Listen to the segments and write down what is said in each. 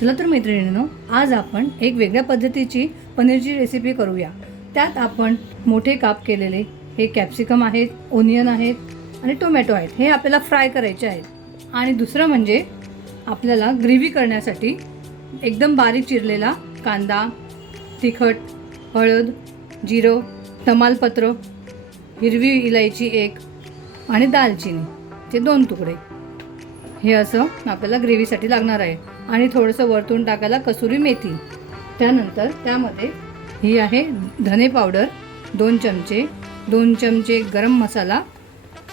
चला तर मैत्रिणींनो, आज आपण एक वेगळ्या पद्धतीची पनीरची रेसिपी करूया। त्यात आपण मोठे काप केलेले हे कॅप्सिकम आहेत, ओनियन आहेत आणि टोमॅटो आहेत, हे आपल्याला फ्राय करायचे आहेत। आणि दुसरं म्हणजे आपल्याला ग्रेव्ही करण्यासाठी एकदम बारीक चिरलेला कांदा, तिखट, हळद, जिरं, तमालपत्र, हिरवी इलायची एक आणि दालचिनी चे 2 तुकडे, हे असं आपल्याला ग्रेव्हीसाठी लागणार आहे। आणि थोडंसं वरतून टाकायला कसुरी मेथी। त्यानंतर त्यामध्ये ही आहे धने पावडर 2 चमचे, 2 चमचे गरम मसाला,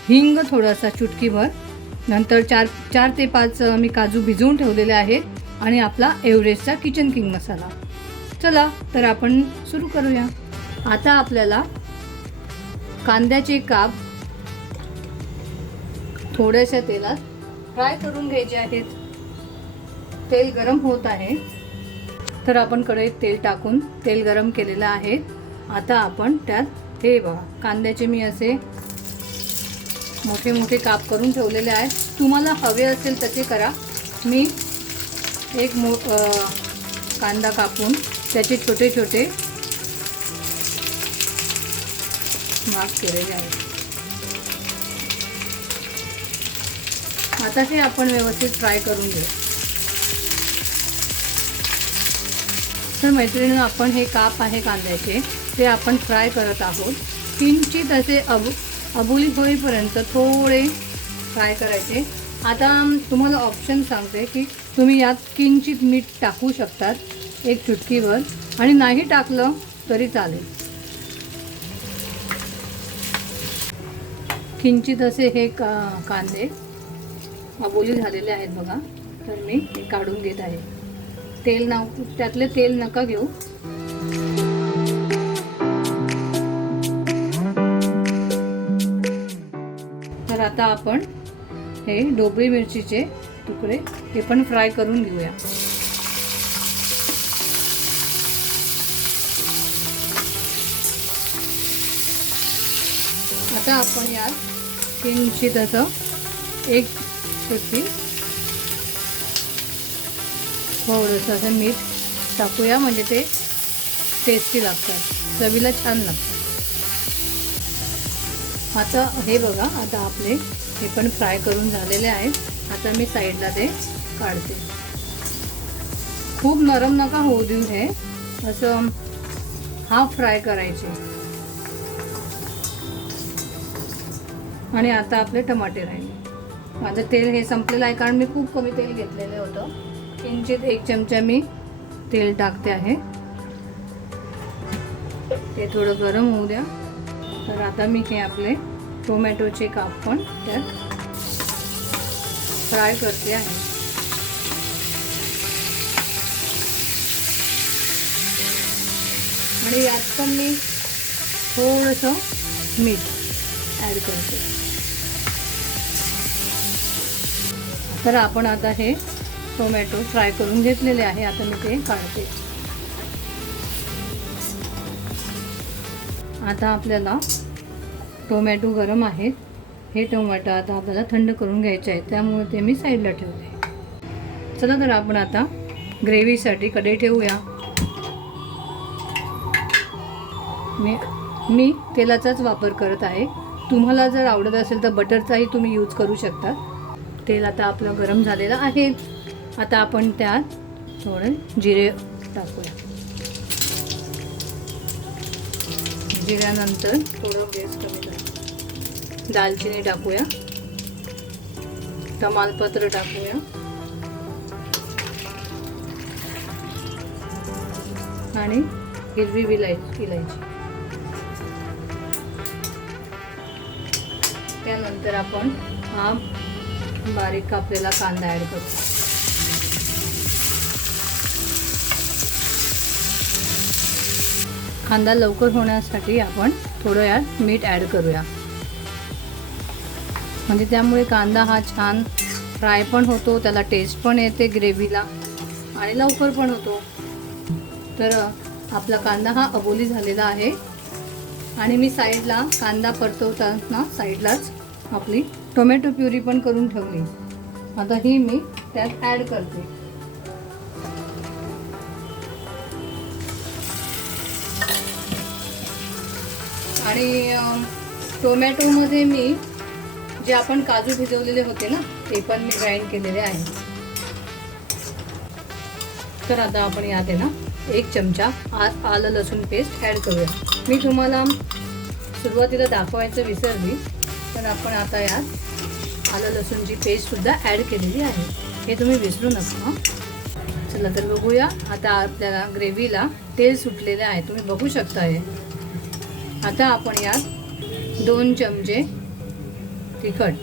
हिंग थोडासा चुटकीभर, नंतर 4 ते 5 मी काजू भिजवून ठेवलेले आहेत आणि आपला एव्हरेस्टचा किचन किंग मसाला। चला तर आपण सुरू करूया। आता आपल्याला कांद्याचे काप थोड्याशा तेलात फ्राय करून घ्यायचे आहेत। तेल गरम होत आहे, तर आपण कढईत तेल टाकून तेल गरम केलेलं आहे। आता आपण त्यात हे बघा कांद्याचे मी असे मोठे मोठे काप करून ठेवलेले आहेत। तुम्हाला हवे असेल तसे करा। मी एक कांदा कापून त्याचे छोटे छोटे भाग केलेले आहेत। आता हे आपण व्यवस्थित फ्राय करून घेऊ। तर मैत्रिणींनो, आपण हे काप आहे कांद्याचे ते आपण फ्राय करत आहोत। किंचित असे अबोली होईपर्यंत थोडे फ्राय करायचे। आता तुम्हाला ऑप्शन सांगते की तुम्ही यात किंचित मीठ टाकू शकतात, एक चुटकीभर, आणि नाही टाकलं तरी चालेल। किंचित असे हे कांदे अबोली झालेले आहेत बघा, तर मी हे काढून घेत आहे। त्यातले तेल नका घेऊ। तर आता आपण हे ढोबळी मिरचीचे तुकडे हे पण फ्राय करून घेऊया। आता आपण यात किंचित असं एक चुटकी थोडंसं असं मीठ टाकूया, म्हणजे ते टेस्टी लागतात, चवीला छान लागतात। आता हे बघा, आता आपले हे पण फ्राय करून झालेले आहेत। आता मी साईडला ते काढते। खूप नरम नका होऊ देऊ, हे असं हाफ फ्राय करायचे। आणि आता आपले टमाटे राहिले। माझं तेल हे संपलेलं आहे, कारण मी खूप कमी तेल घेतलेलं होतं। किंचित 1 चमचा मी तेल टाकते आहे। ते थोडं गरम होऊ द्या। तर आता मी हे आपले टोमॅटोचे काप पण त्यात फ्राय करते आहे। आणि यात पण मी थोडंसं मीठ ॲड करते। तर आपण आता हे टोमॅटो फ्राय करून घेतलेले आहे। आता मी ते काढते। आता आपल्याला टोमॅटो गरम आहेत, हे टोमॅटो आता आपल्याला थंड करून घ्यायचे आहे, त्यामुळे ते मी साईडला ठेवते। चला तर आपण आता ग्रेव्हीसाठी कढई ठेवूया। मी तेलाचाच वापर करत आहे। तुम्हाला जर आवडत असेल तर बटरचाही तुम्ही यूज करू शकता। तेल आता आपलं गरम झालेलं आहे। आता आपण त्यात थोडे जिरे टाकूया। जिऱ्यानंतर थोडं गॅस कमी करा, दालचिनी टाकूया, तमालपत्र टाकूया आणि हिरवी इलायची। त्यानंतर आपण हा बारीक कापलेला कांदा ॲड करू। कांदा लवकर होण्यासाठी आपण थोडं यात मीठ ॲड करूया, म्हणजे त्यामुळे कांदा हा छान फ्राय पण होतो, त्याला टेस्ट पण येते ग्रेव्हीला, आणि लवकर पण होतो। तर आपला कांदा हा अबोली झालेला आहे। आणि मी साईडला कांदा परतवताना साईडलाच आपली टोमॅटो प्युरी पण करून ठेवली। आता ही मी त्यात ॲड करते। आणि टोमॅटोमध्ये मी जे आपण काजू भिजवलेले होते ना ते पण मी ग्राइंड केलेले आहे. तर आता आपण यात आहे ना 1 चमचा आलं लसूण पेस्ट ॲड करूया. मी तुम्हाला सुरुवातीला दाखवायचं विसरली, पण आपण आता यात आलं लसूणची पेस्टसुद्धा ॲड केलेली आहे. हे तुम्ही विसरू नका. चला तर बघूया. आता आपल्याला ग्रेव्हीला तेल सुटलेले आहे, तुम्ही बघू शकता. हे आता आपण यात 2 चमचे तिखट,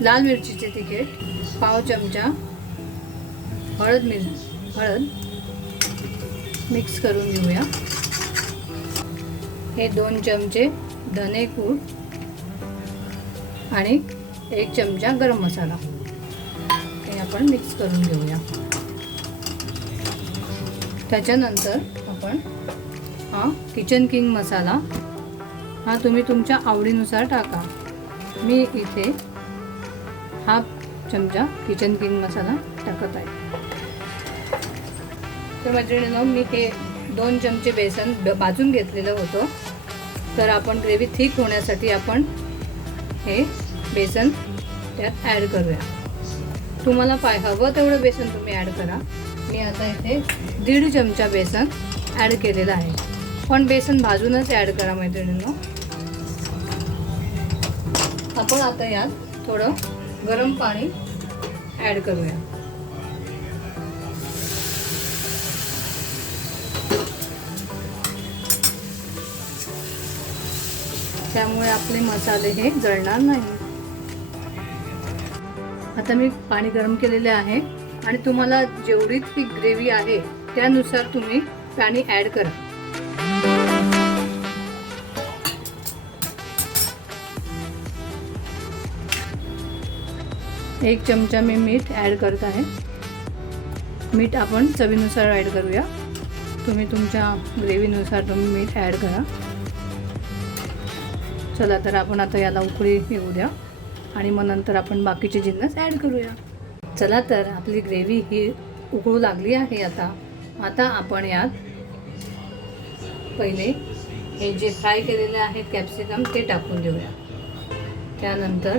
लाल मिरचीचे तिखट, पाव चमचा हळद मिक्स करून घेऊया. हे 2 चमचे धनेपूड आणि 1 चमचा गरम मसाला हे आपण मिक्स करून घेऊया. त्याच्यानंतर आपण हा किचन किंग मसाला हा तुम्ही तुमच्या आवडीनुसार टाका. मी इथे हाफ चमचा किचन किंग मसाला टाकत आहे. तर मैत्रिणींनो, मी हे 2 चमचे बेसन भाजून घेतलेलं होतं. तर आपण ग्रेव्ही थिक होण्यासाठी आपण हे बेसन त्यात ॲड करूया. तुम्हाला हवं तेवढं बेसन तुम्ही ॲड करा. मी आता इथे 1.5 चमचा बेसन ॲड केलेलं आहे, पण बेसन भाजूनच ॲड करा मैत्रिणींनो. आपण आता यात थोडं गरम पाणी ॲड करूया. त्यामुळे आपले मसाले हे जळणार नाही. आता मी पाणी गरम केलेले आहे आणि तुम्हाला जेवढी ती ग्रेव्ही आहे त्यानुसार तुम्ही पाणी ॲड करा. एक चमचा मी मीठ ॲड करत आहे. मीठ आपण चवीनुसार ॲड करूया. तुम्ही तुमच्या ग्रेव्हीनुसार तुम्ही मीठ ॲड करा. चला तर आपण आता याला उकळी येऊ द्या आणि मग नंतर आपण बाकीचे जिन्नस ॲड करूया. चला तर आपली ग्रेव्ही ही उकळू लागली आहे. आता आपण यात पहिले हे जे फ्राय केलेले आहेत कॅप्सिकम ते टाकून देऊया. त्यानंतर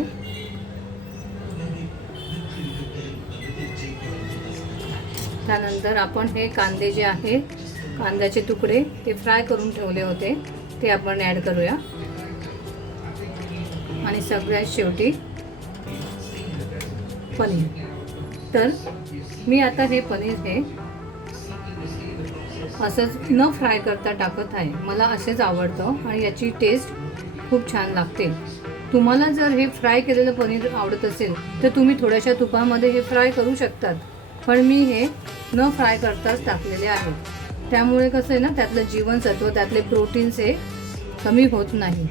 आपण हे कांदे जे आहे कांद्याचे तुकडे ते फ्राय करून ठेवले होते ते आपण ॲड करूया. आणि सगळ्यात शेवटी पनीर. तर मी आता हे पनीर हे असंच न फ्राय करता टाकत आहे. मला असेच आवडतं आणि याची टेस्ट खूप छान लागते. तुम्हाला जर हे फ्राय केलेलं पनीर आवडत असेल तर तुम्ही थोड्याशा तुपामध्ये हे फ्राय करू शकतात, पण मी हे न फ्राय करताच टाकलेले आहे. त्यामुळे कसं आहे ना, त्यातलं जीवनसत्व त्यातले प्रोटीन्स हे कमी होत नाही.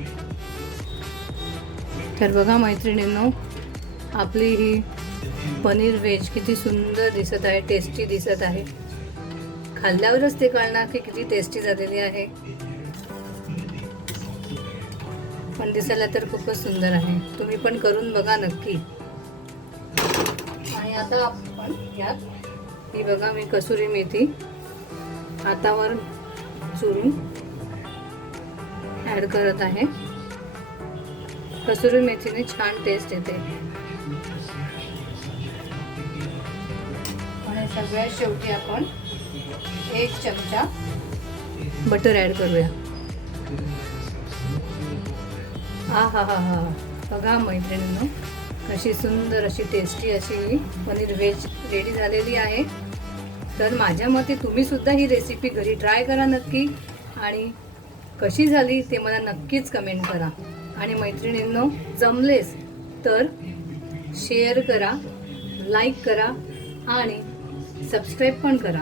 तर बघा मैत्रिणींनो, आपली ही पनीर व्हेज किती सुंदर दिसत आहे, टेस्टी दिसत आहे. खाल्ल्यावरच ते कळणार की किती टेस्टी झालेली आहे. पण दिसायला तर खूपच सुंदर आहे. तुम्ही पण करून बघा नक्की. आणि आता आपण यात ही बघा मी कसुरी मेथी हातावर चुरून ॲड करत आहे. कसुरी मेथीने छान टेस्ट येते. आणि सगळ्यात शेवटी आपण 1 चमचा बटर ॲड करूया. हा बघा मैत्रिणींनो, कशी सुंदर अशी टेस्टी अशी पनीर व्हेज रेडी झालेली आहे. तर माझ्या मते तुम्ही सुद्धा ही रेसिपी घरी ट्राय करा नक्की आणि कशी झाली ते मला नक्कीच कमेंट करा. आणि मैत्रिणींनो, जमलेस तर शेअर करा, लाईक करा आणि सबस्क्राईब पण करा.